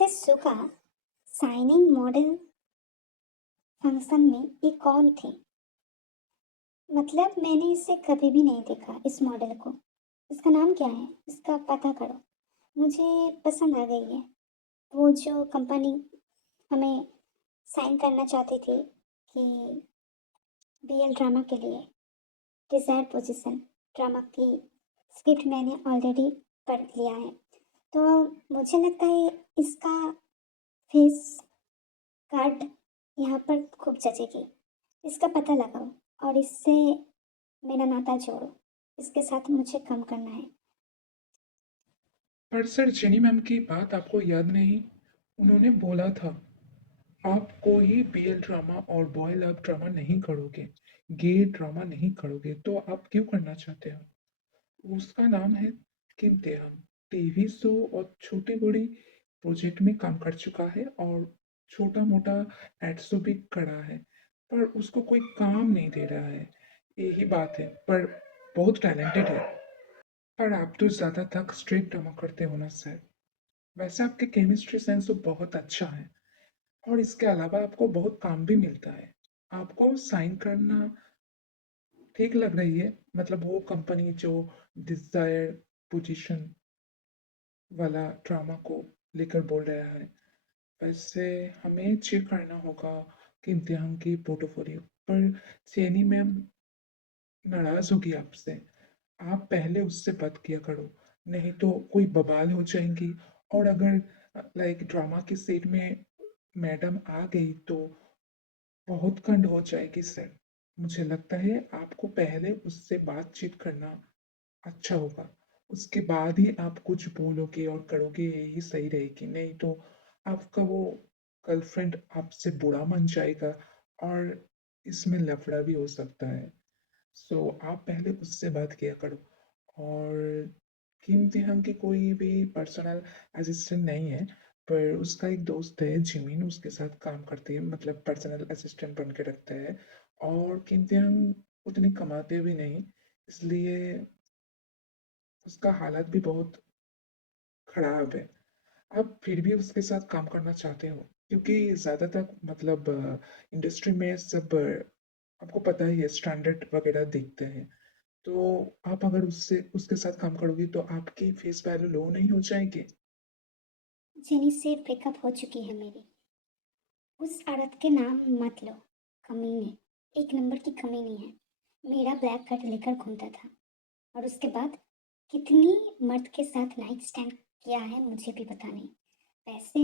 वैसे सुगा signing model function में ये कौन थे? मतलब मैंने इसे कभी भी नहीं देखा इस मॉडल को। इसका नाम क्या है? इसका पता करो। मुझे पसंद आ गई है। वो जो कंपनी हमें साइन करना चाहती थी कि बीएल ड्रामा के लिए डिज़ायर पोजीशन ड्रामा की स्क्रिप्ट मैंने ऑलरेडी पढ़ लिया है। तो मुझे लगता है इसका फेस कार्ड यहाँ पर खूब जचेगी। इसका पता लगाओ और इससे मेरा नाता जोड़ो। इसके साथ मुझे कम करना है। पर सर जेनी मैम की बात आपको याद नहीं? उन्होंने बोला था आप कोई बीएल ड्रामा और बॉय लव ड्रामा नहीं करोगे, गे ड्रामा नहीं करोगे, तो आप क्यों करना चाहते हो? उसका नाम है किम्ते। हम टीवी शो और छोटी बड़ी प्रोजेक्ट में काम कर चुका है और छोटा मोटा एड शो भी करा है, पर उसको कोई काम नहीं दे रहा है। यही बात है, पर बहुत टैलेंटेड है। पर आप तो ज्यादातर स्ट्रेट ड्रामा करते हो ना सर। वैसे आपके केमिस्ट्री सेंस तो बहुत अच्छा है और इसके अलावा आपको बहुत काम भी मिलता है। आपको साइन करना ठीक लग रही है, मतलब वो कंपनी जो डिजायर पोजीशन वाला ड्रामा को लेकर बोल रहा है। वैसे हमें चेक करना होगा कि इम्तिहान की पोर्टफोलियो पर चेनी मैम नाराज होगी आपसे। आप पहले उससे बात किया करो, नहीं तो कोई बवाल हो जाएंगी। और अगर लाइक ड्रामा के सेट में मैडम आ गई तो बहुत कंड हो जाएगी सर। मुझे लगता है आपको पहले उससे बातचीत करना अच्छा होगा, उसके बाद ही आप कुछ बोलोगे और करोगे, यही सही रहेगी। नहीं तो आपका वो गर्लफ्रेंड आपसे बुरा मान जाएगा और इसमें लफड़ा भी हो सकता है। सो आप पहले उससे बात किया करो। और कीमती हम की कोई भी पर्सनल असिस्टेंट नहीं है, पर उसका एक दोस्त है जिमिन, उसके साथ काम करती है, मतलब पर्सनल असिस्टेंट बन के रखता है। और कीमती हम उतनी कमाते भी नहीं, इसलिए उसका हालत भी बहुत खराब है। आप फिर भी उसके साथ काम करना चाहते हो क्योंकि ज्यादातर मतलब इंडस्ट्री में सब आपको पता ही है, स्टैंडर्ड वगैरह देखते हैं। तो आप अगर उससे उसके साथ काम करोगी तो आपकी फेस वैल्यू लो नहीं हो जाएगी? जेनी से ब्रेकअप हो चुकी है मेरी। उस औरत के नाम मत लो। कमीने, एक नंबर की कमीनी है। मेरा ब्लैक कार्ड लेकर घूमता था और उसके बाद कितनी मर्द के साथ नाइट स्टैंड किया है मुझे भी पता नहीं। वैसे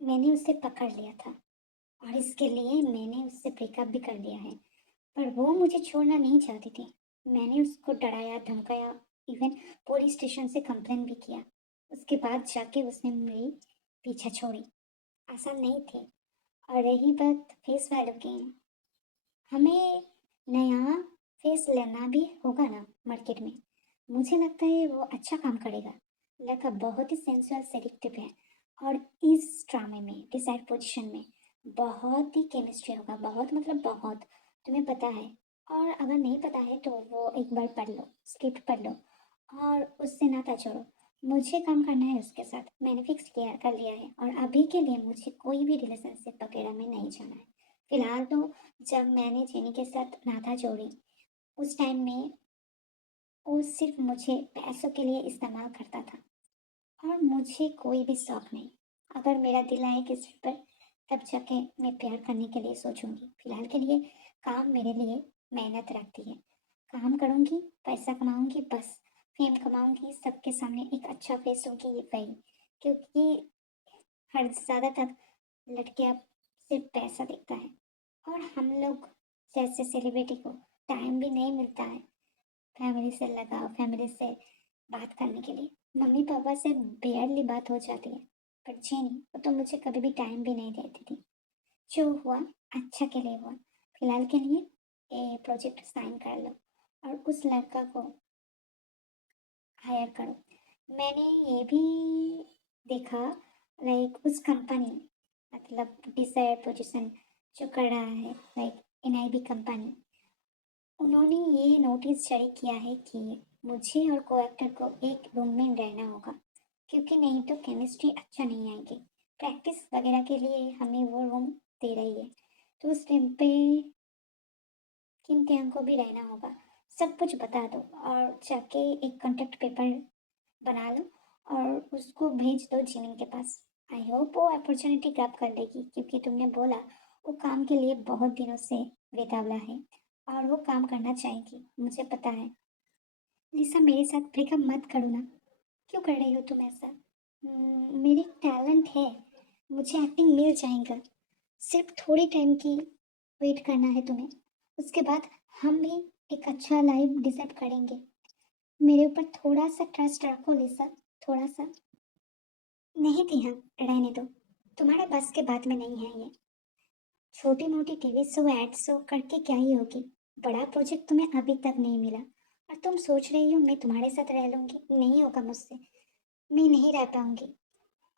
मैंने उसे पकड़ लिया था और इसके लिए मैंने उससे ब्रेकअप भी कर लिया है। पर वो मुझे छोड़ना नहीं चाहती थी। मैंने उसको डराया धमकाया, इवन पुलिस स्टेशन से कंप्लेन भी किया। उसके बाद जाके उसने मेरी पीछा छोड़ी। आसान नहीं थी। और रही बात फेस वैल्यू की, हमें नया फेस लेना भी होगा ना मार्केट में। मुझे लगता है वो अच्छा काम करेगा। लड़का बहुत ही सेंसुअल सेडिक्टिव है और इस ड्रामे में डिसाइड पोजीशन में बहुत ही केमिस्ट्री होगा। बहुत मतलब बहुत। तुम्हें पता है? और अगर नहीं पता है तो वो एक बार पढ़ लो, स्क्रिप्ट पढ़ लो और उससे नाता जोड़ो। मुझे काम करना है उसके साथ, मैंने फिक्स किया कर लिया है और अभी के लिए मुझे कोई भी रिलेशनशिप वगैरह में नहीं जाना है। फिलहाल तो जब मैंने जेनी के साथ नाता जोड़ी उस टाइम में वो सिर्फ मुझे पैसों के लिए इस्तेमाल करता था और मुझे कोई भी शौक नहीं। अगर मेरा दिल आए किसी पर तब जाके मैं प्यार करने के लिए सोचूंगी। फिलहाल के लिए काम मेरे लिए मेहनत रखती है। काम करूंगी, पैसा कमाऊंगी, बस फेम कमाऊंगी, सबके सामने एक अच्छा फेस होगी, ये वही। क्योंकि हर ज़्यादातर लड़कियां सिर्फ पैसा देखता है और हम लोग जैसे सेलिब्रिटी को टाइम भी नहीं मिलता है फैमिली से लगाव, फैमिली से बात करने के लिए। मम्मी पापा से बेयरली बात हो जाती है। पर जेनी, वो तो मुझे कभी भी टाइम भी नहीं देती थी। जो हुआ अच्छा के लिए हुआ। फिलहाल के लिए ये प्रोजेक्ट साइन कर लो और उस लड़का को हायर करो। मैंने ये भी देखा, लाइक उस कंपनी मतलब डिजायर पोजीशन जो कर रहा है, लाइक एनआईबी कंपनी, उन्होंने ये नोटिस जारी किया है कि मुझे और को एक्टर को एक रूम में रहना होगा। क्योंकि नहीं तो केमिस्ट्री अच्छा नहीं आएगी। प्रैक्टिस वगैरह के लिए हमें वो रूम दे रही है, तो उस टाइम पे किन तियांग को भी रहना होगा। सब कुछ बता दो और जाके एक कॉन्टेक्ट पेपर बना लो और उसको भेज दो जिमिन के पास। आई होप वो अपॉर्चुनिटी ग्रैब कर लेगी, क्योंकि तुमने बोला वो काम के लिए बहुत दिनों से बेतावला है और वो काम करना चाहेगी, मुझे पता है। लिसा, मेरे साथ ब्रेकअप मत करो ना। क्यों कर रही हो तुम ऐसा? मेरी टैलेंट है, मुझे एक्टिंग मिल जाएगा। सिर्फ थोड़ी टाइम की वेट करना है तुम्हें, उसके बाद हम भी एक अच्छा लाइफ डिसाइड करेंगे। मेरे ऊपर थोड़ा सा ट्रस्ट रखो लिसा, थोड़ा सा। नहीं थी, हाँ रहने दो, तुम्हारे बस के बात में नहीं है ये। छोटी मोटी टीवी शो एड शो करके क्या ही होगी। बड़ा प्रोजेक्ट तुम्हें अभी तक नहीं मिला और तुम सोच रही हो मैं तुम्हारे साथ रह लूंगी। नहीं होगा मुझसे, मैं नहीं रह पाऊंगी।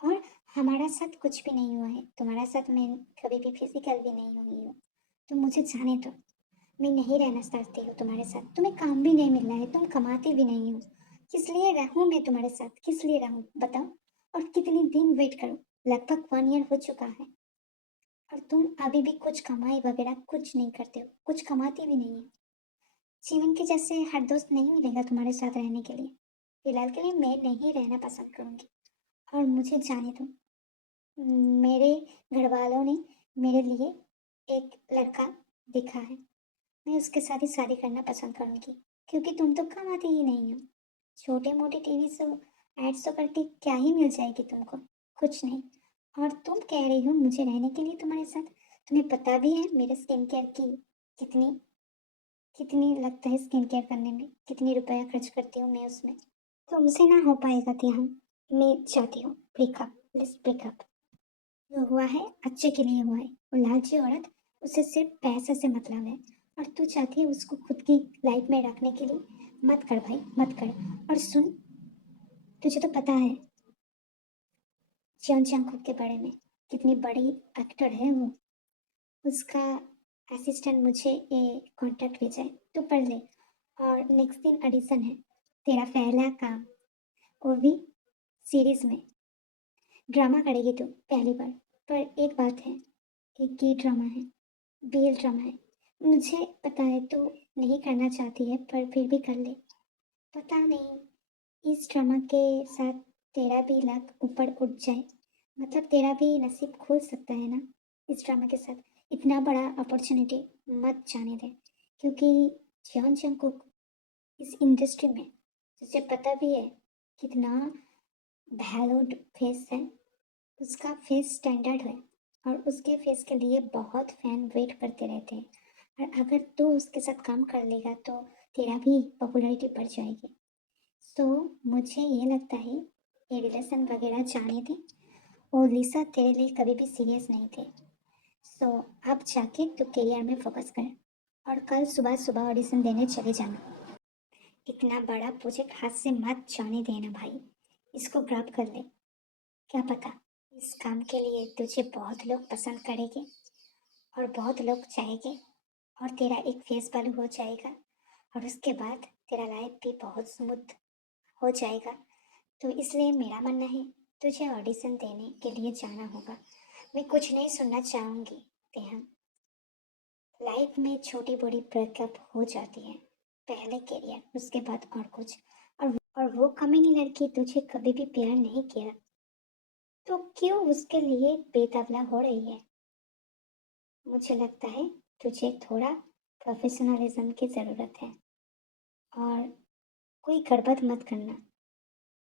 और हमारा साथ कुछ भी नहीं हुआ है, तुम्हारा साथ मैं कभी भी फिजिकल भी नहीं हुई हूँ। तुम मुझे जाने दो, मैं नहीं रहना चाहती हूँ तुम्हारे साथ। तुम्हें काम भी नहीं मिल रहा है, तुम कमाती भी नहीं हो। किस लिए रहूँ मैं तुम्हारे साथ, किस लिए रहूँ बताओ? और कितने दिन वेट करूँ? लगभग 1 ईयर हो चुका है और तुम अभी भी कुछ कमाई वगैरह कुछ नहीं करते हो, कुछ कमाती भी नहीं हो। जीवन के जैसे हर दोस्त नहीं मिलेगा तुम्हारे साथ रहने के लिए। फिलहाल के लिए मैं नहीं रहना पसंद करूँगी और मुझे जाने दो। मेरे घर वालों ने मेरे लिए एक लड़का देखा है, मैं उसके साथ ही शादी करना पसंद करूँगी, क्योंकि तुम तो कमाती ही नहीं हो। छोटे मोटे टीवी शो एड शो करके क्या ही मिल जाएगी तुमको? कुछ नहीं। और तुम कह रही हो मुझे रहने के लिए तुम्हारे साथ? तुम्हें पता भी है मेरे स्किन केयर की कितनी कितनी लगता है स्किन केयर करने में, कितनी रुपया खर्च करती हूँ मैं उसमें। तुमसे ना हो पाएगा तिहान, मैं चाहती हूँ ब्रेकअप, प्लीज ब्रेकअप। जो हुआ है अच्छे के लिए हुआ है। वो लालची औरत, उसे सिर्फ पैसे से मतलब है और तू चाहती है उसको खुद की लाइफ में रखने के लिए। मत कर भाई, मत कर। और सुन, तुझे तो पता है जियोन जंगकुक के बारे में, कितनी बड़ी एक्टर है वो। उसका असिस्टेंट मुझे ये कॉन्टैक्ट भेजा है, तू पढ़ ले। और नेक्स्ट दिन ऑडिशन है, तेरा पहला काम, वो भी सीरीज में। ड्रामा करेगी तू पहली बार। पर एक बात है, एक की ड्रामा है, बीएल ड्रामा है। मुझे पता है तू नहीं करना चाहती है, पर फिर भी कर ले। पता नहीं इस ड्रामा के साथ तेरा भी लक ऊपर उठ जाए, मतलब तेरा भी नसीब खुल सकता है ना इस ड्रामा के साथ। इतना बड़ा अपॉर्चुनिटी मत जाने दे, क्योंकि जियोन जंगकुक इस इंडस्ट्री में, तुझे पता भी है कितना वैल्यूड फेस है। उसका फेस स्टैंडर्ड है और उसके फेस के लिए बहुत फैन वेट करते रहते हैं। और अगर तू उसके साथ काम कर लेगा तो तेरा भी पॉपुलैरिटी बढ़ जाएगी। सो मुझे ये लगता है ये रिलेशन वगैरह जाने दे, और लिसा तेरे लिए कभी भी सीरियस नहीं थे। सो अब जाके तू करियर में फोकस कर और कल सुबह सुबह ऑडिशन देने चले जाना। इतना बड़ा प्रोजेक्ट हाथ से मत जाने देना भाई, इसको ग्रैब कर ले। क्या पता इस काम के लिए तुझे बहुत लोग पसंद करेंगे और बहुत लोग चाहेंगे और तेरा एक फेस वैल्यू हो जाएगा और उसके बाद तेरा लाइफ भी बहुत स्मूथ हो जाएगा। तो इसलिए मेरा मानना है तुझे ऑडिशन देने के लिए जाना होगा। मैं कुछ नहीं सुनना चाहूँगी तेहन। लाइफ में छोटी बड़ी ब्रेकअप हो जाती है, पहले करियर उसके बाद और कुछ। और वो कमीनी लड़की तुझे कभी भी प्यार नहीं किया, तो क्यों उसके लिए बेतवला हो रही है? मुझे लगता है तुझे थोड़ा प्रोफेशनलिज्म की ज़रूरत है और कोई गड़बड़ मत करना।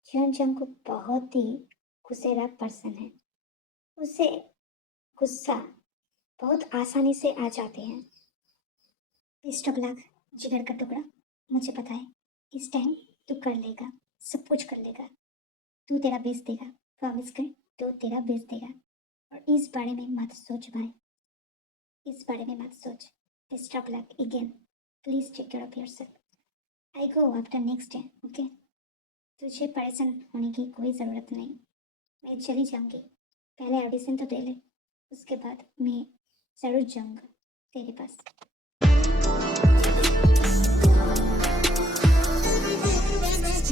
जियोन जंगकुक बहुत ही गुस्सेरा पर्सन है, उसे गुस्सा बहुत आसानी से आ जाते हैं। बेस्ट ऑफ लक जिगर का टुकड़ा, मुझे पता है इस टाइम तू कर लेगा, सब कुछ कर लेगा। तू तेरा बेस्ट देगा, प्रॉमिस कर, तू तेरा बेस्ट देगा। और इस बारे में मत सोच भाई, इस बारे में मत सोच। Best of luck again, please take care of yourself. I go after next day, okay? तुझे परेशान होने की कोई ज़रूरत नहीं, मैं चली जाऊंगी। पहले ऑडिशन तो दे ले, उसके बाद मैं ज़रूर जाऊंगा तेरे पास।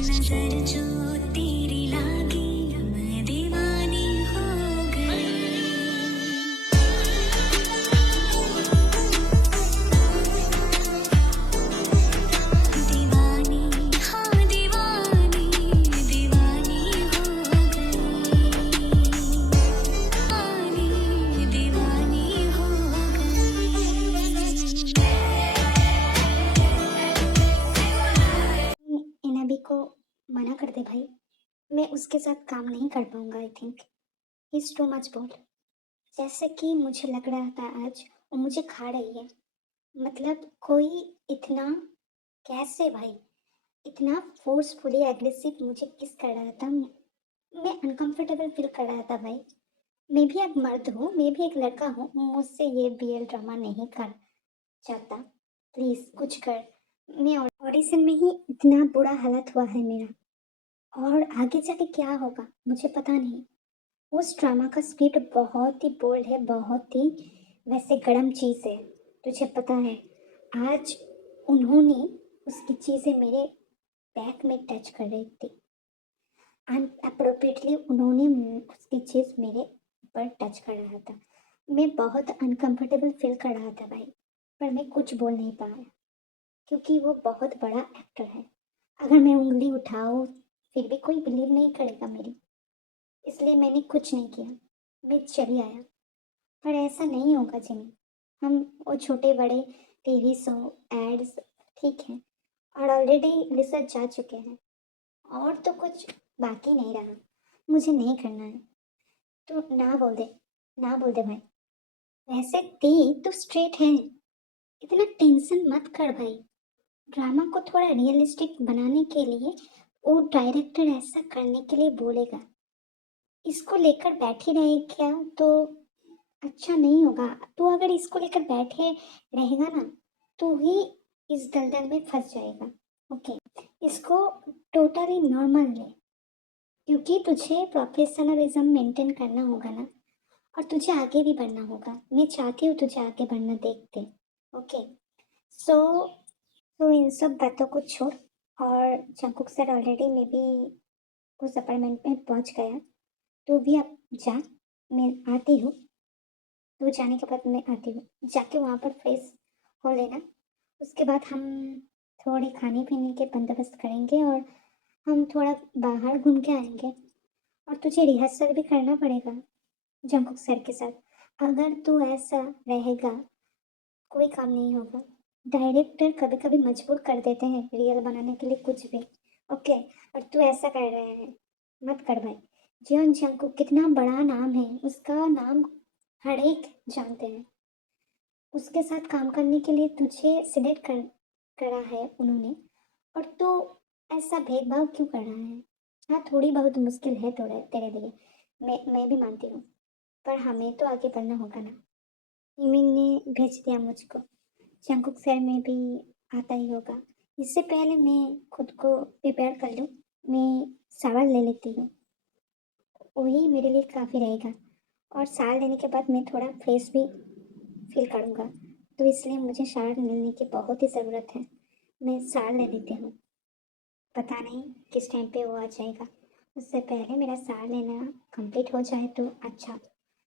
नजर जो तेरी लागी उसके साथ काम नहीं कर पाऊंगा। I think he is too much bold. जैसे कि मुझे लग रहा था आज वो मुझे खा रही है। मतलब कोई इतना, कैसे भाई, इतना फोर्सफुली एग्रेसिव मुझे किस कर रहा था। मैं अनकंफर्टेबल फील कर रहा था भाई। मैं भी एक मर्द हूँ, मैं भी एक लड़का हूँ, मुझसे ये बीएल ड्रामा नहीं कर चाहता। प्लीज कुछ कर। मैं ऑडिशन में ही इतना बुरा हालत हुआ है मेरा, और आगे जाके क्या होगा मुझे पता नहीं। उस ड्रामा का स्क्रिप्ट बहुत ही बोल्ड है, बहुत ही वैसे गर्म चीज़ है, तुझे पता है। आज उन्होंने उसकी चीज़ें मेरे बैक में टच कर रही थी, अनअप्रोप्रिएटली उन्होंने उसकी चीज़ मेरे ऊपर टच कर रहा था। मैं बहुत अनकंफर्टेबल फील कर रहा था भाई, पर मैं कुछ बोल नहीं पाया क्योंकि वो बहुत बड़ा एक्टर है। अगर मैं उंगली उठाऊँ फिर भी कोई बिलीव नहीं करेगा मेरी, इसलिए मैंने कुछ नहीं किया, मैं चली आया। पर ऐसा नहीं होगा जिमी, हम वो छोटे बड़े टीवी शो, एड्स, ठीक है, और ऑलरेडी रिसर्च जा चुके हैं, और तो कुछ बाकी नहीं रहा। मुझे नहीं करना है तो ना बोल दे, ना बोल दे भाई। वैसे ती तो स्ट्रेट है, इतना टेंशन मत कर भाई। ड्रामा को थोड़ा रियलिस्टिक बनाने के लिए वो डायरेक्टर ऐसा करने के लिए बोलेगा। इसको लेकर बैठी रहे क्या तो अच्छा नहीं होगा। तो अगर इसको लेकर बैठे रहेगा ना तो ही इस दलदल में फंस जाएगा। ओके, इसको टोटली नॉर्मल ले, क्योंकि तुझे प्रोफेशनलिज्म मेंटेन करना होगा ना, और तुझे आगे भी बढ़ना होगा। मैं चाहती हूँ तुझे आगे बढ़ना देखते। ओके, सो तो इन सब बातों को छोड़, और Jungkook sir already may be उस अपार्टमेंट में पहुंच गया, तो भी अब जा, मैं आती हूँ। तो जाने के बाद मैं आती हूँ, जाके वहाँ पर फ्रेश हो लेना। उसके बाद हम थोड़ी खाने पीने के बंदोबस्त करेंगे, और हम थोड़ा बाहर घूम के आएंगे। और तुझे रिहर्सल भी करना पड़ेगा जंकुक सर के साथ। अगर तू ऐसा रहेगा कोई काम नहीं होगा। डायरेक्टर कभी कभी मजबूर कर देते हैं रियल बनाने के लिए कुछ भी। ओके, और तू ऐसा कर रहे हैं, मत कर भाई। जियोन जंकुक कितना बड़ा नाम है, उसका नाम हर एक जानते हैं। उसके साथ काम करने के लिए तुझे सिलेक्ट करा है उन्होंने, और तू ऐसा भेदभाव क्यों कर रहा है। हाँ, थोड़ी बहुत मुश्किल है थोड़ा तेरे लिए, मैं भी मानती हूँ, पर हमें तो आगे बढ़ना होगा ना। ईमेल ने भेज दिया मुझको, जंकुक सर में भी आता ही होगा। इससे पहले मैं खुद को प्रिपेयर कर लूँ, मैं शावर ले लेती हूँ, वही मेरे लिए काफ़ी रहेगा। और शावर लेने के बाद मैं थोड़ा फ्रेश भी फील करूँगा, तो इसलिए मुझे शावर लेने की बहुत ही ज़रूरत है। मैं शावर ले लेती हूँ, पता नहीं किस टाइम पे वो आ जाएगा। उससे पहले मेरा शावर लेना कंप्लीट हो जाए तो अच्छा,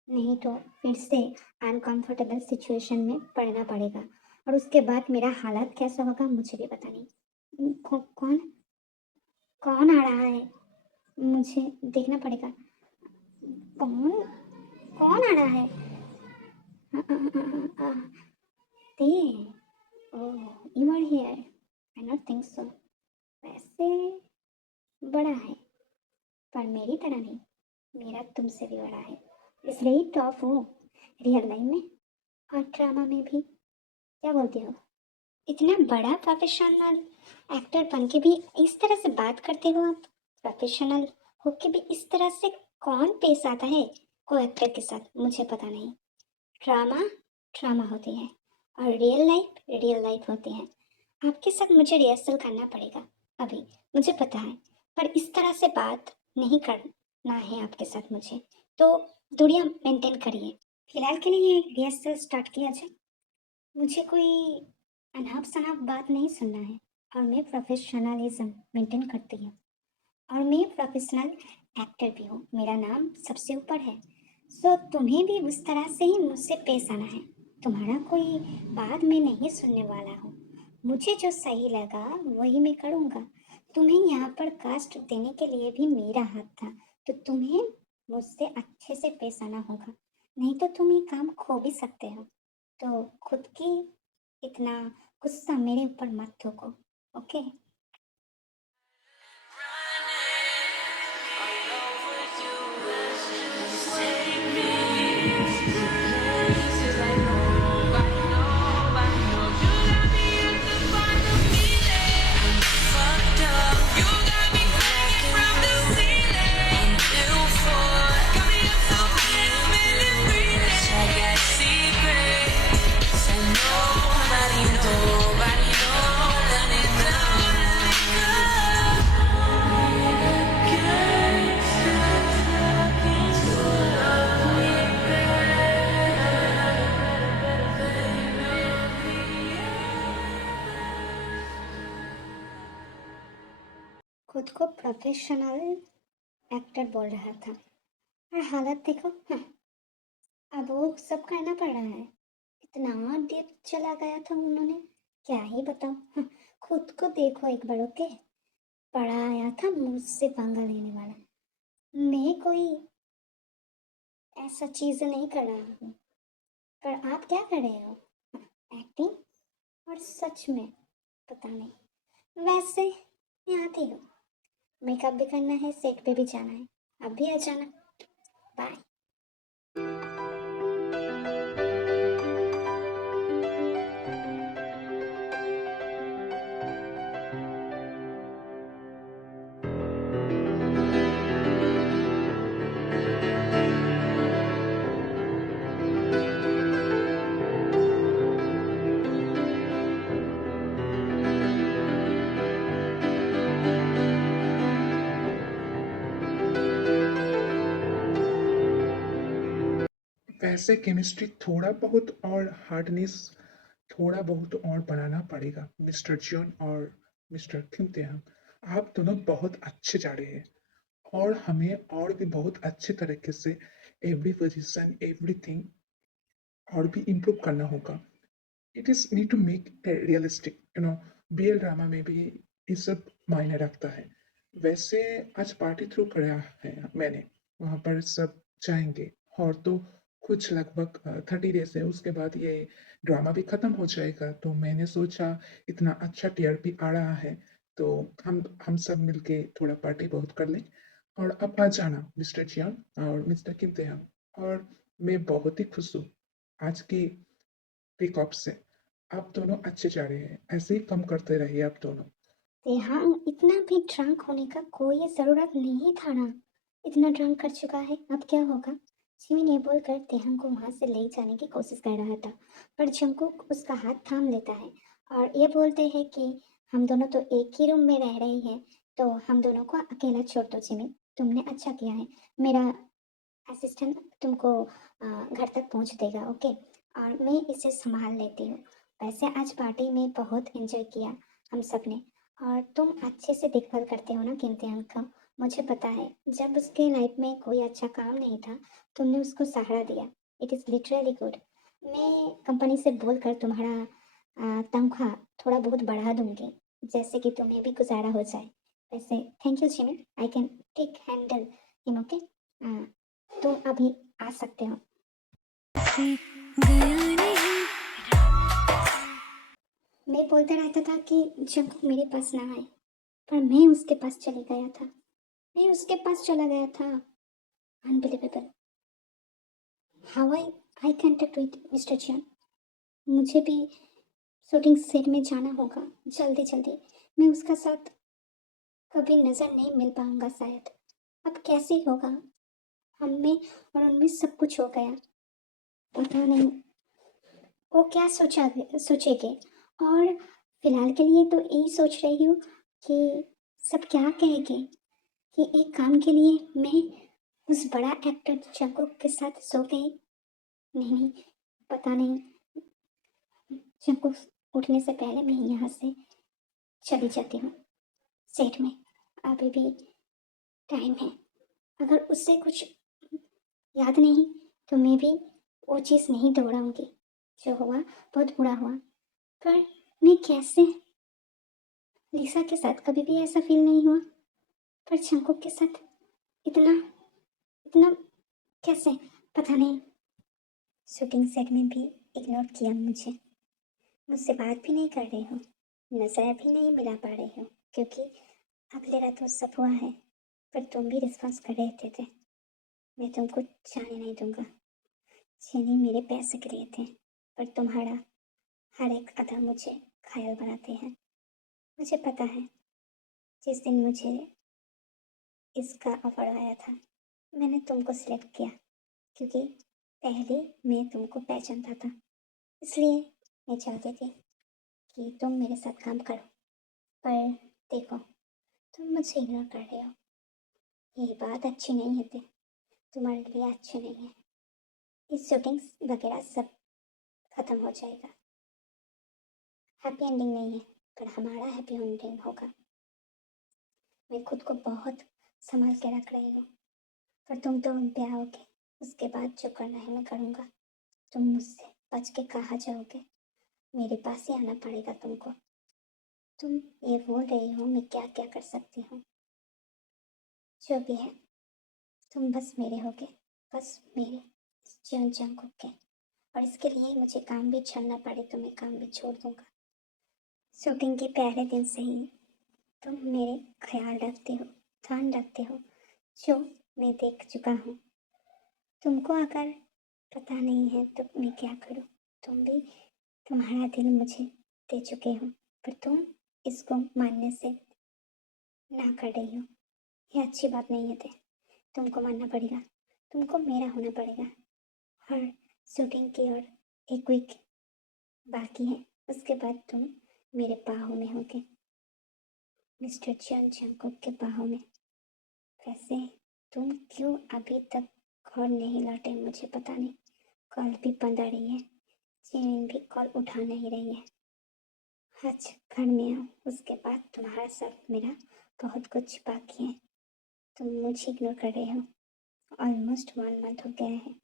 नहीं तो फिर से अनकंफर्टेबल सिचुएशन में पड़ना पड़ेगा, और उसके बाद मेरा हालत कैसा होगा मुझे भी पता नहीं। कौन कौन आ रहा है, मुझे देखना पड़ेगा। कौन कौन आ रहा है। ते, oh you are here, I not think so. वैसे बड़ा है, पर मेरी तरह नहीं, मेरा तुमसे भी बड़ा है, इसलिए ही टॉप हूँ रियल लाइफ में और ड्रामा में भी। क्या बोलती हो। इतना बड़ा प्रोफेशनल एक्टर बन के भी इस तरह से बात करते हो आप। प्रोफेशनल होके भी इस तरह से कौन पेश आता है को एक्टर के साथ, मुझे पता नहीं। ड्रामा ड्रामा होती है और रियल लाइफ होती है। आपके साथ मुझे रिहर्सल करना पड़ेगा अभी, मुझे पता है, पर इस तरह से बात नहीं करना है आपके साथ मुझे, तो दूरियां मेंटेन करिए। फिलहाल के लिए रिहर्सल स्टार्ट किया जाए। मुझे कोई अनाप शनाप बात नहीं सुनना है, और मैं प्रोफेशनलिज्म मेंटेन करती हूँ, और मैं प्रोफेशनल एक्टर भी हूँ, मेरा नाम सबसे ऊपर है। सो तुम्हें भी उस तरह से ही मुझसे पेश आना है। तुम्हारा कोई बात मैं नहीं सुनने वाला हूँ, मुझे जो सही लगा वही मैं करूँगा। तुम्हें यहाँ पर कास्ट देने के लिए भी मेरा हाथ था, तो तुम्हें मुझसे अच्छे से पेश आना होगा, नहीं तो तुम ये काम खो भी सकते हो। तो खुद की इतना गुस्सा मेरे ऊपर मत थोको, ओके। खुद को प्रोफेशनल एक्टर बोल रहा था और हालत देखो। अब वो सब करना पड़ रहा है। इतना डीप चला गया था उन्होंने, क्या ही बताऊं। खुद को देखो एक बार, ओके। पढ़ा आया था मुझसे पंगा लेने वाला। मैं कोई ऐसा चीज नहीं कर रहा हूँ, पर आप क्या कर रहे हो? एक्टिंग? और सच में पता नहीं। वैसे मैं आती हूँ, मेकअप भी करना है, सेट पे भी जाना है। अब भी आ जाना। बाय। वैसे केमिस्ट्री थोड़ा बहुत और हार्डनेस थोड़ा बहुत और बढ़ाना पड़ेगा मिस्टर जॉन और मिस्टर किम्तेहम। आप दोनों बहुत अच्छे जा रहे हैं और हमें और भी बहुत अच्छे तरीके से एवरी पोजीशन एवरीथिंग और भी इम्प्रूव करना होगा। It is need to make realistic, BL drama में भी ये सब मायने रखता है। वैसे आज पार्टी थ्रू कराया है मैंने, वहाँ पर सब जाएंगे और तो कुछ लगभग 30 डेज है, उसके बाद ये ड्रामा भी खत्म हो जाएगा। तो मैंने सोचा इतना अच्छा टीआरपी आ रहा है तो हम सब मिलके थोड़ा पार्टी बहुत कर लें। और अब आ जाना मिस्टर जियान और मिस्टर किम्तेहम। और मैं बहुत ही खुश हूँ आज की पिक अप से। आप दोनों अच्छे जा रहे हैं, ऐसे ही कम करते रहिए आप दोनों। रेहान, इतना भी ड्रंक होने का कोई ज़रूरत नहीं था ना। इतना ड्रंक कर चुका है, अब क्या होगा? जिमिन ये बोलकर तेहंग को वहां से ले जाने की कोशिश कर रहा था, पर जंकुक उसका हाथ थाम लेता है और ये बोलते हैं कि हम दोनों तो एक ही रूम में रह रहे हैं, तो हम दोनों को अकेला छोड़ दो जिमिन। तुमने अच्छा किया है। मेरा असिस्टेंट तुमको घर तक पहुंच देगा, ओके। और मैं इसे संभाल लेती हूँ। वैसे आज पार्टी में बहुत एंजॉय किया हम सब ने। और तुम अच्छे से देखभाल करते हो ना किम्तियान का, मुझे पता है। जब उसके लाइफ में कोई अच्छा काम नहीं था, तुमने उसको सहारा दिया। It is literally good. मैं कंपनी से बोलकर तुम्हारा तनख्वाह थोड़ा बहुत बढ़ा दूंगी, जैसे कि तुम्हें भी गुजारा हो जाए। वैसे thank you Jimin, I can take handle him, okay. तुम अभी आ सकते हो। मैं बोलता रहता था कि जब मेरे पास ना आए, पर मैं उसके पास चले गया था। मैं उसके पास चला गया था। Unbelievable. How eye contact with mister John. मुझे भी शूटिंग सेट में जाना होगा जल्दी जल्दी। मैं उसका साथ कभी नजर नहीं मिल पाऊंगा शायद। अब कैसे होगा? हम में और उनमें सब कुछ हो गया। पता नहीं वो क्या सोचेंगे। और फिलहाल के लिए तो यही सोच रही हूँ कि सब क्या कहेंगे कि एक काम के लिए मैं उस बड़ा एक्टर जंकुक के साथ सो गई। नहीं नहीं, पता नहीं। जंकुक उठने से पहले मैं यहाँ से चली जाती हूँ सेट में। अभी भी टाइम है। अगर उससे कुछ याद नहीं तो मैं भी वो चीज़ नहीं दोहराऊंगी। जो हुआ बहुत बुरा हुआ, पर मैं कैसे? लिसा के साथ कभी भी ऐसा फील नहीं हुआ, पर जंकुक के साथ इतना इतना कैसे? पता नहीं। शूटिंग सेट में भी इग्नोर किया मुझे। मुझसे बात भी नहीं कर रही हो, नजर भी नहीं मिला पा रही हो, क्योंकि अगले रात वो सब हुआ है। पर तुम भी रिस्पॉन्स कर रहे थे। मैं तुमको जाने नहीं दूंगा। चीनी मेरे पैसे के लिए थे, पर तुम्हारा हर एक अदा मुझे घायल बनाते हैं। मुझे पता है, जिस दिन मुझे इसका ऑफर आया था, मैंने तुमको सिलेक्ट किया, क्योंकि पहले मैं तुमको पहचानता था। इसलिए मैं चाहती थी कि तुम मेरे साथ काम करो। पर देखो, तुम मुझे इग्नोर कर रहे हो। ये बात अच्छी नहीं है। तुम्हारे लिए अच्छी नहीं है। इस शूटिंग वगैरह सब खत्म हो जाएगा। हैप्पी एंडिंग नहीं है, पर हमारा हैप्पी एंडिंग होगा। मैं खुद को बहुत संभाल के रख रही हूँ, पर तुम तो ब्याह होगे, उसके बाद जो करना है मैं करूँगा। तुम मुझसे बच के कहाँ जाओगे? मेरे पास ही आना पड़ेगा तुमको। तुम ये बोल रही हो मैं क्या-क्या कर सकती हूँ। जो भी है, तुम बस मेरे होगे, बस मेरे, इस जीवन जंगों के। और इसके लिए मुझे काम भी छोड़ना पड़े तो मैं काम भी छोड़ दूँगा। शूटिंग के पहले दिन से ही तुम मेरे ख्याल रखते हो, ध्यान रखते हो, जो मैं देख चुका हूँ। तुमको अगर पता नहीं है तो मैं क्या करूँ? तुम भी तुम्हारा दिल मुझे दे चुके हो, पर तुम इसको मानने से ना कर रही हो। ये अच्छी बात नहीं है। तुमको मानना पड़ेगा, तुमको मेरा होना पड़ेगा। और शूटिंग की और एक वीक बाकी है, उसके बाद तुम मेरे बाहों में होगे, मिस्टर चंद जंकुक के बाहों में। वैसे तुम क्यों अभी तक घर नहीं लौटे मुझे पता नहीं। कॉल भी बंद आ रही है, चीन भी कॉल उठा नहीं रही है। आज घर में आओ, उसके बाद तुम्हारे साथ मेरा बहुत कुछ बाकी है। तुम मुझे इग्नोर कर रहे हो, ऑलमोस्ट 1 मंथ हो गया है।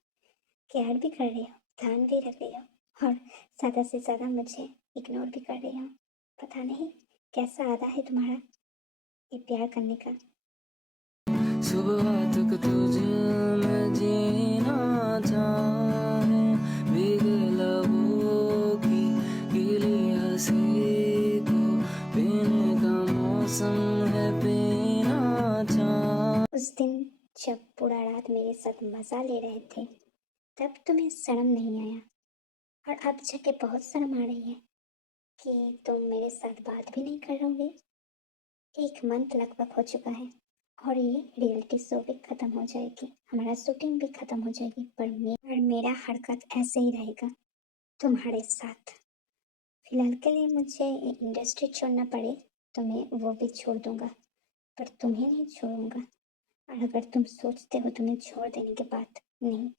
केयर भी कर रही हो, ध्यान भी रख रही हो और ज़्यादा से ज़्यादा मुझे इग्नोर भी कर रही हो। पता नहीं कैसा आदा है तुम्हारा ये प्यार करने का। सुबह तक तुझे में जीना चाहे, भीगे लबों की गीली हंसी को पीने का मौसम है, पीना चाहे। उस दिन जब पूरा रात मेरे साथ मज़ा ले रहे थे तब तुम्हें शर्म नहीं आया, और अब जाके बहुत शर्म आ रही है कि तुम मेरे साथ बात भी नहीं करोगे। 1 मंथ लगभग हो चुका है और ये रियलिटी शो भी खत्म हो जाएगी, हमारा शूटिंग भी खत्म हो जाएगी, पर मेरा हरकत ऐसे ही रहेगा तुम्हारे साथ। फिलहाल के लिए मुझे इंडस्ट्री छोड़ना पड़े तो मैं वो भी छोड़ दूंगा, पर तुम्हें नहीं छोड़ूंगा। और अगर तुम सोचते हो तुम्हें छोड़ देने के बाद, नहीं।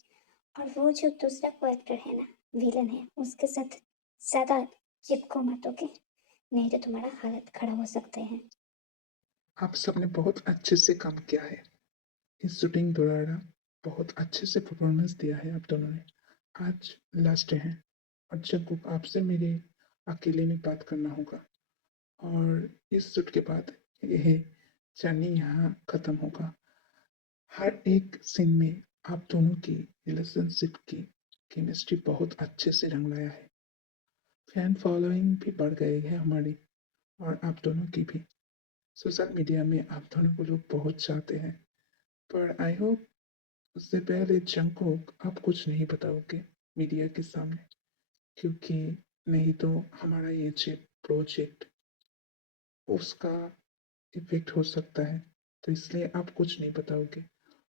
और वो जो दूसरा को एक्टर है ना, विलन है, उसके साथ ज़्यादा चिपको मत, ओके? नहीं तो तुम्हारा हालत खराब हो सकते हैं। आप सबने बहुत अच्छे से काम किया है। इस शूटिंग दौरान बहुत अच्छे से परफॉर्मेंस दिया है आप दोनों ने। आज लास्ट डे है और जब आपसे मेरे अकेले में बात करना होगा और इस शूट के बाद यह जर्नी यहाँ खत्म होगा। हर एक सीन में आप दोनों की रिलेशनशिप की केमिस्ट्री बहुत अच्छे से रंग लाया है। फैन फॉलोइंग भी बढ़ गई है हमारी और आप दोनों की भी। सोशल मीडिया में आप दोनों को लोग बहुत चाहते हैं, पर आई होप उससे पहले जंगकोक आप कुछ नहीं बताओगे मीडिया के सामने, क्योंकि नहीं तो हमारा ये जो प्रोजेक्ट उसका इफेक्ट हो सकता है। तो इसलिए आप कुछ नहीं बताओगे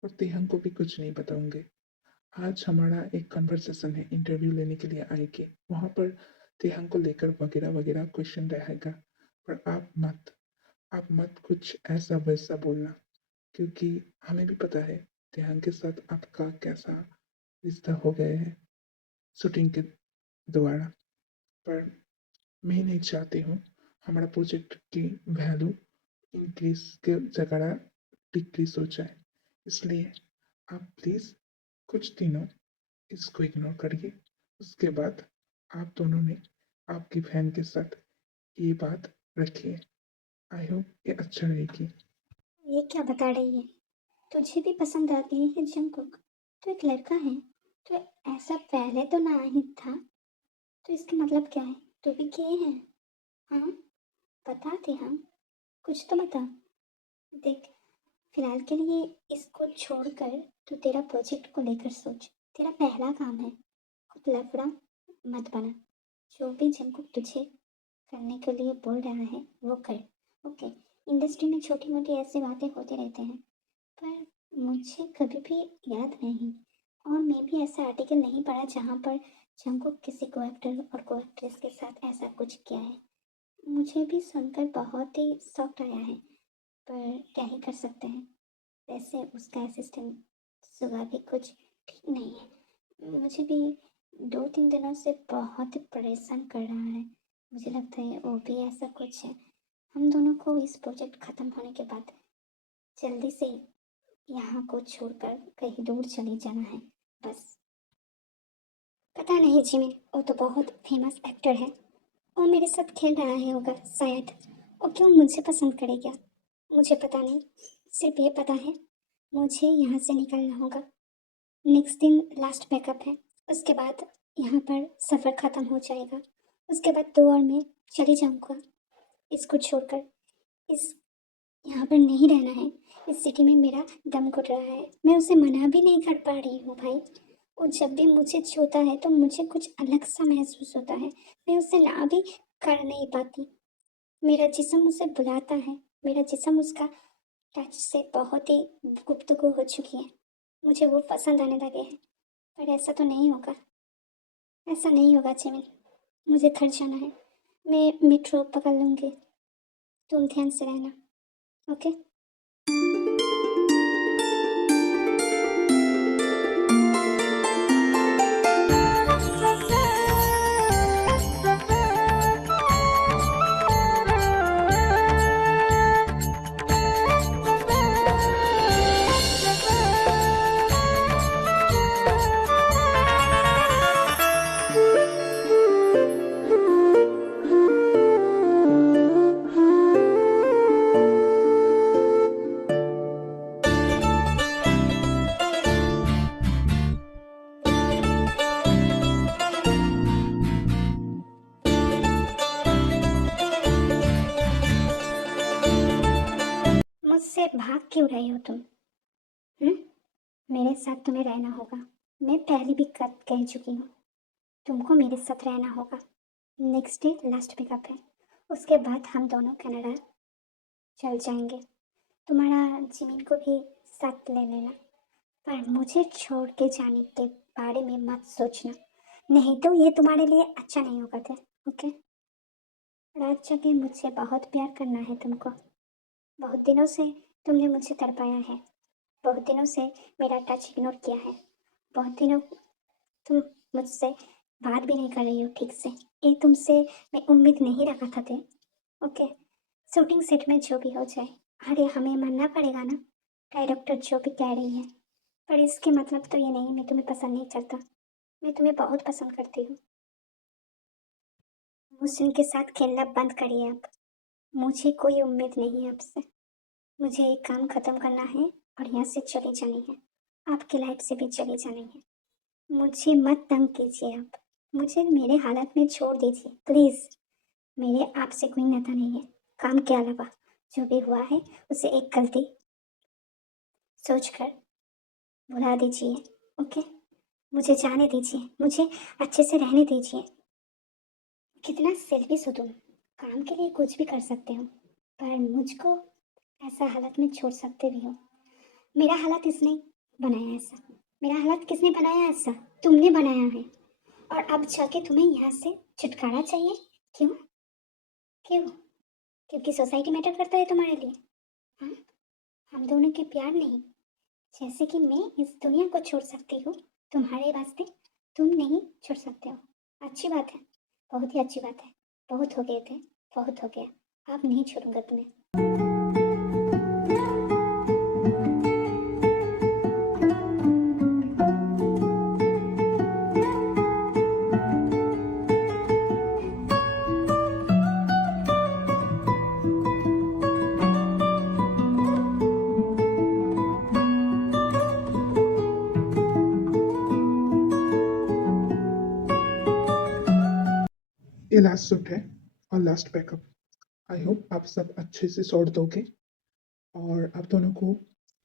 और तेहंग को भी कुछ नहीं बताओगे। आज हमारा एक कन्वर्सेशन है, इंटरव्यू लेने के लिए आएगी, वहाँ पर तेहंग को लेकर वगैरह वगैरह क्वेश्चन रहेगा, पर आप मत कुछ ऐसा वैसा बोलना, क्योंकि हमें भी पता है तेहंग के साथ आपका कैसा रिश्ता हो गया है शूटिंग के द्वारा। पर मैं नहीं चाहती हूँ हमारा प्रोजेक्ट की वैल्यू इंक्रीज के जगह डिक्रीज हो जाए, इसलिए आप प्लीज़ कुछ दिनों इसको इग्नोर करिए। उसके बाद आप दोनों ने आपकी बहन के साथ ये बात रखिए। आई होप ये अच्छा रहेगी। ये क्या बता रही है? तुझे भी पसंद आती है जंगकुक? तो एक लड़का है, तो ऐसा पहले तो ना ही था, तो इसका मतलब क्या है? तू भी गे है? हाँ, बता दे, हम कुछ तो बता। देख, फिलहाल के लिए इसको छोड़कर तू तेरा प्रोजेक्ट को लेकर सोच। तेरा पहला काम है, खुद लफड़ा मत बना। जो भी जंगकुक तुझे करने के लिए बोल रहा है वो कर, ओके? इंडस्ट्री में छोटी मोटी ऐसी बातें होती रहते हैं, पर मुझे कभी भी याद नहीं, और मैं भी ऐसा आर्टिकल नहीं पढ़ा जहाँ पर जंगकुक किसी को एक्टर और को एक्ट्रेस के साथ ऐसा कुछ किया है। मुझे भी सुनकर बहुत ही शॉक आया है, पर क्या ही कर सकते हैं। वैसे उसका असिस्टेंट सुबह भी कुछ ठीक नहीं है, मुझे भी 2-3 दिनों से बहुत ही परेशान कर रहा है। मुझे लगता है वो भी ऐसा कुछ है। हम दोनों को इस प्रोजेक्ट ख़त्म होने के बाद जल्दी से यहाँ को छोड़कर कहीं दूर चले जाना है बस। पता नहीं जिमिन, वो तो बहुत फेमस एक्टर है। वो मेरे साथ खेल रहा है होगा शायद। वो क्यों मुझे पसंद करेगा मुझे पता नहीं। सिर्फ ये पता है मुझे यहाँ से निकलना होगा। नेक्स्ट दिन लास्ट बैकअप है। उसके बाद यहाँ पर सफ़र ख़त्म हो जाएगा। उसके बाद तो और मैं चले जाऊँगा इसको छोड़कर। इस यहाँ पर नहीं रहना है। इस सिटी में मेरा दम घुट रहा है। मैं उसे मना भी नहीं कर पा रही हूँ भाई। वो जब भी मुझे छूता है तो मुझे कुछ अलग सा महसूस होता है। मैं उसे ना भी कर नहीं पाती। मेरा जिस्म उसे बुलाता है। मेरा जिस्म उसका टच से बहुत ही गुफ्तगू हो चुकी है। मुझे वो पसंद आने लगे हैं। पर ऐसा तो नहीं होगा। ऐसा नहीं होगा जिमिन। मुझे घर जाना है। मैं मेट्रो पकड़ लूँगी। तुम ध्यान से रहना, ओके? मुझसे भाग क्यों रही हो तुम? हम्म? मेरे साथ तुम्हें रहना होगा। मैं पहले भी कह चुकी हूँ। तुमको मेरे साथ रहना होगा। नेक्स्ट डे लास्ट पिकअप है। उसके बाद हम दोनों कनाडा चल जाएंगे। तुम्हारा जिमिन को भी साथ ले लेना। पर मुझे छोड़ के जाने के बारे में मत सोचना। नहीं तो ये तुम्हारे लिए अच्छा नहीं होगा थे, ओके? रात जगह मुझसे बहुत प्यार करना है तुमको। बहुत दिनों से तुमने मुझे तड़पाया है। बहुत दिनों से मेरा टच इग्नोर किया है। बहुत दिनों तुम मुझसे बात भी नहीं कर रही हो ठीक से। ये तुमसे मैं उम्मीद नहीं रखा था थे, ओके? शूटिंग सेट में जो भी हो जाए, अरे हमें मानना पड़ेगा ना। डायरेक्टर जो भी कह रही है। पर इसके मतलब तो ये नहीं मैं तुम्हें पसंद नहीं करता। मैं तुम्हें बहुत पसंद करती हूँ। मुझसे के साथ खेलना बंद करिए आप। मुझे कोई उम्मीद नहीं है आपसे। मुझे एक काम ख़त्म करना है और यहाँ से चली जानी है। आपकी लाइफ से भी चली जानी है। मुझे मत तंग कीजिए आप। मुझे मेरे हालत में छोड़ दीजिए प्लीज़। मेरे आपसे कोई नाता नहीं है। काम के अलावा जो भी हुआ है उसे एक गलती सोचकर भुला दीजिए, ओके? मुझे जाने दीजिए। मुझे अच्छे से रहने दीजिए। कितना सेल्फिश हो तुम। काम के लिए कुछ भी कर सकते हो, पर मुझको ऐसा हालत में छोड़ सकते भी हो। मेरा हालत इसने बनाया ऐसा। मेरा हालत किसने बनाया ऐसा? तुमने बनाया है। और अब जाके तुम्हें यहाँ से छुटकारा चाहिए। क्यों? क्यों? क्योंकि सोसाइटी मैटर करता है तुम्हारे लिए? हाँ, हम दोनों के प्यार नहीं। जैसे कि मैं इस दुनिया को छोड़ सकती हूँ तुम्हारे वास्ते, तुम नहीं छोड़ सकते हो। अच्छी बात है। बहुत ही अच्छी बात है। बहुत हो गए थे। बहुत हो गया। अब नहीं छोड़ूंगा तुम्हें। ये लास्ट शूट है और लास्ट बैकअप। आई होप आप सब अच्छे से सॉर्ट दोगे। और आप दोनों को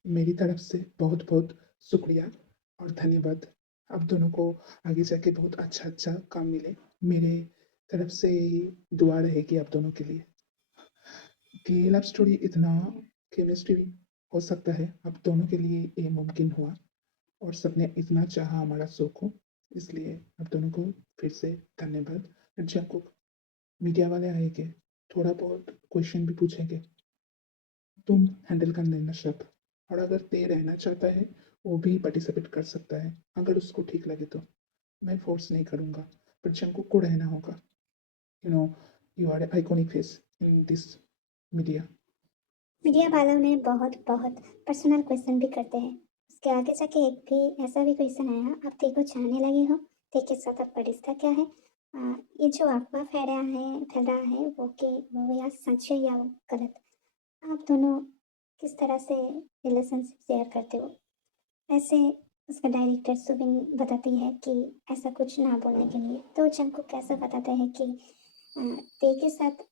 मेरी तरफ से बहुत बहुत शुक्रिया और धन्यवाद। आप दोनों को आगे जाके बहुत अच्छा अच्छा काम मिले। मेरे तरफ से दुआ रहेगी आप दोनों के लिए कि लव स्टोरी इतना केमिस्ट्री हो सकता है। आप दोनों के लिए ये मुमकिन हुआ और सबने इतना चाहा हमारा शो को। इसलिए आप दोनों को फिर से धन्यवाद। जंकुक, मीडिया वाले आएंगे, थोड़ा बहुत क्वेश्चन भी पूछेंगे, तुम हैंडल कर लेना सब। और अगर ते रहना चाहता है वो भी पार्टिसिपेट कर सकता है अगर उसको ठीक लगे तो। मैं फोर्स नहीं करूँगा, पर जंकुक को रहना होगा। You know, you are iconic face in this media. Media वालों ने बहुत बहुत पर्सनल क्वेश्चन भी करते हैं। उसके आगे जाके एक भी ऐसा भी क्वेश्चन आया, आप ते को चाहने लगे हो, ते के साथ आपका रिश्ता क्या है? ये जो अफवाह फैल रहा है वो या सच है या वो गलत? आप दोनों किस तरह से रिलेशनशिप शेयर करते हो? ऐसे उसका डायरेक्टर सुबिन बताती है कि ऐसा कुछ ना बोलने के लिए, तो जंगकुक कैसा बताता है कि ते के साथ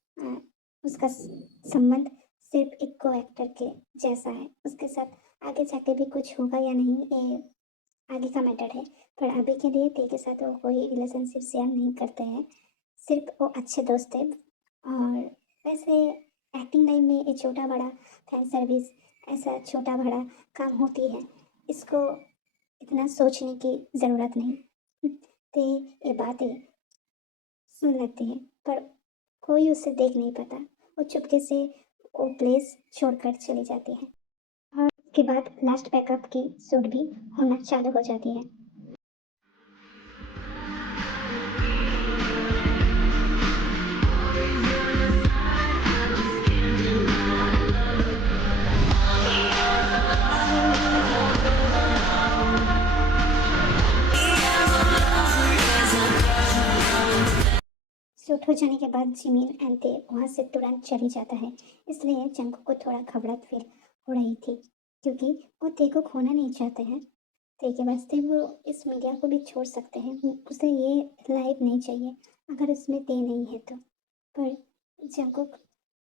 उसका संबंध सिर्फ एक को एक्टर के जैसा है। उसके साथ आगे जाके भी कुछ होगा या नहीं, ये आगे का मैटर है। पर अभी के लिए ते के साथ वो कोई रिलेशनशिप शेयर नहीं करते हैं, सिर्फ वो अच्छे दोस्त है। और वैसे एक्टिंग लाइन में ये छोटा बड़ा फैन सर्विस, ऐसा छोटा बड़ा काम होती है, इसको इतना सोचने की ज़रूरत नहीं। तो ये बातें सुन लेते हैं, पर कोई उसे देख नहीं पाता। वो चुपके से वो प्लेस छोड़कर चली जाती है और उसके बाद लास्ट बैकअप की शूट भी होना चालू हो जाती है। शूट हो जाने के बाद जिमिन एंड ते वहाँ से तुरंत चली जाता है। इसलिए जंगकुक को थोड़ा घबराहट फील हो रही थी, क्योंकि वो ते को खोना नहीं चाहते हैं। ते के वास्ते वो इस मीडिया को भी छोड़ सकते हैं, उसे ये लाइफ नहीं चाहिए अगर उसमें ते नहीं है तो। पर जंगकुक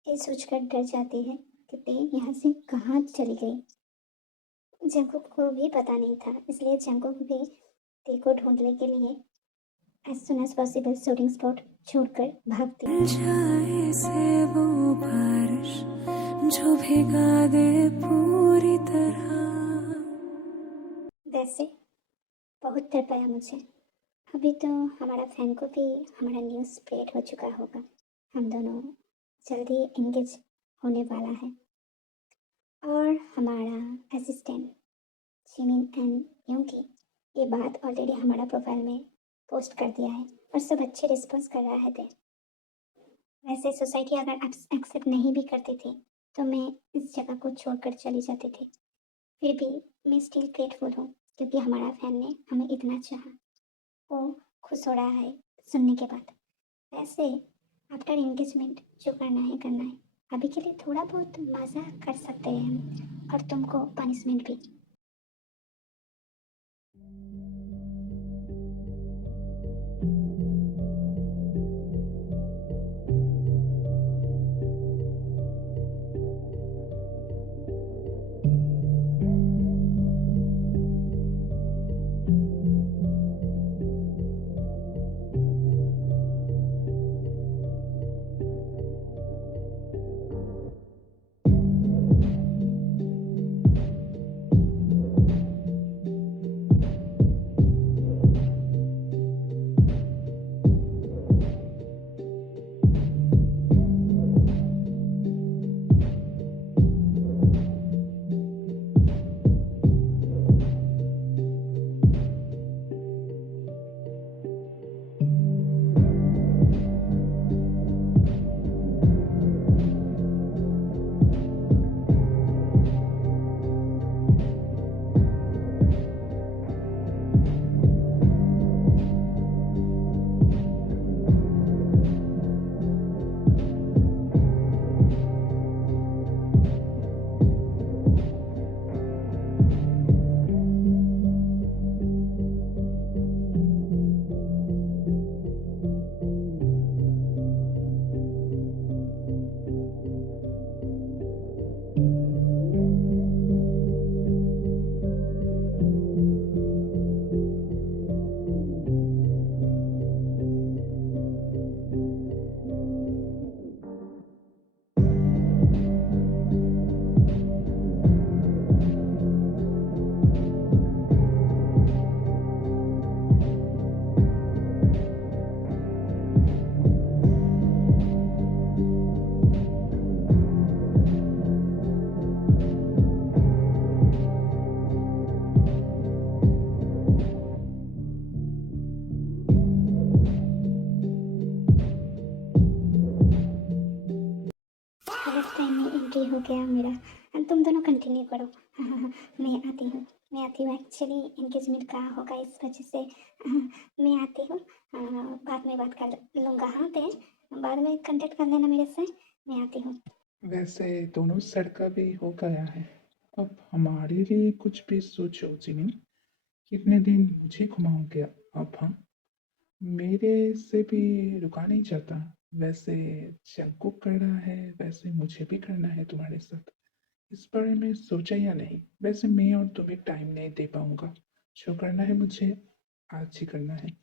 ये सोचकर डर जाती है कि ते यहाँ से कहाँ चली गई। जंगकुक को भी पता नहीं था, इसलिए जंगकुक भी ते को ढूंढने के लिए as soon as possible shooting spot छोड़कर भागती है। जाए से वो बारिश जो भिगा दे पूरी तरह। वैसे बहुत डर पाया मुझे। अभी तो हमारा फैन को भी हमारा न्यूज़ स्प्रेड हो चुका होगा। हम दोनों जल्दी एंगेज होने वाला है और हमारा असिस्टेंट जिमिन एंड योंगी ये बात ऑलरेडी हमारा प्रोफाइल में पोस्ट कर दिया है और सब अच्छे रिस्पॉन्स कर रहे थे। वैसे सोसाइटी अगर एक्सेप्ट नहीं भी करती थी तो मैं इस जगह को छोड़कर चली जाती थी। फिर भी मैं स्टिल ग्रेटफुल हूँ, क्योंकि हमारा फैन ने हमें इतना चाहा। वो खुश हो रहा है सुनने के बाद। वैसे आफ्टर एंगेजमेंट जो करना है अभी के लिए थोड़ा बहुत मज़ा कर सकते हैं हम, और तुमको पनिशमेंट भी। हो गया मेरा। तुम दोनों कंटिन्यू करो। हाँ हाँ हाँ, मैं आती हूँ। एक्चुअली एंगेजमेंट का होगा, इस वजह से मैं आती हूँ। बाद में बात कर लूँगा। हाँ ते बाद में कांटेक्ट कर लेना मेरे से। मैं आती हूँ। वैसे दोनों सर का भी हो गया है, अब हमारे लिए कुछ भी सोचो जिमिन। कितने दिन मुझे घुमाओगे आप? हाँ, मेरे से भी रुका नहीं जाता। वैसे जग्गू कर रहा है वैसे मुझे भी करना है तुम्हारे साथ। इस बारे में सोचा या नहीं? वैसे मैं और तुम्हें टाइम नहीं दे पाऊंगा। जो करना है मुझे आज ही करना है।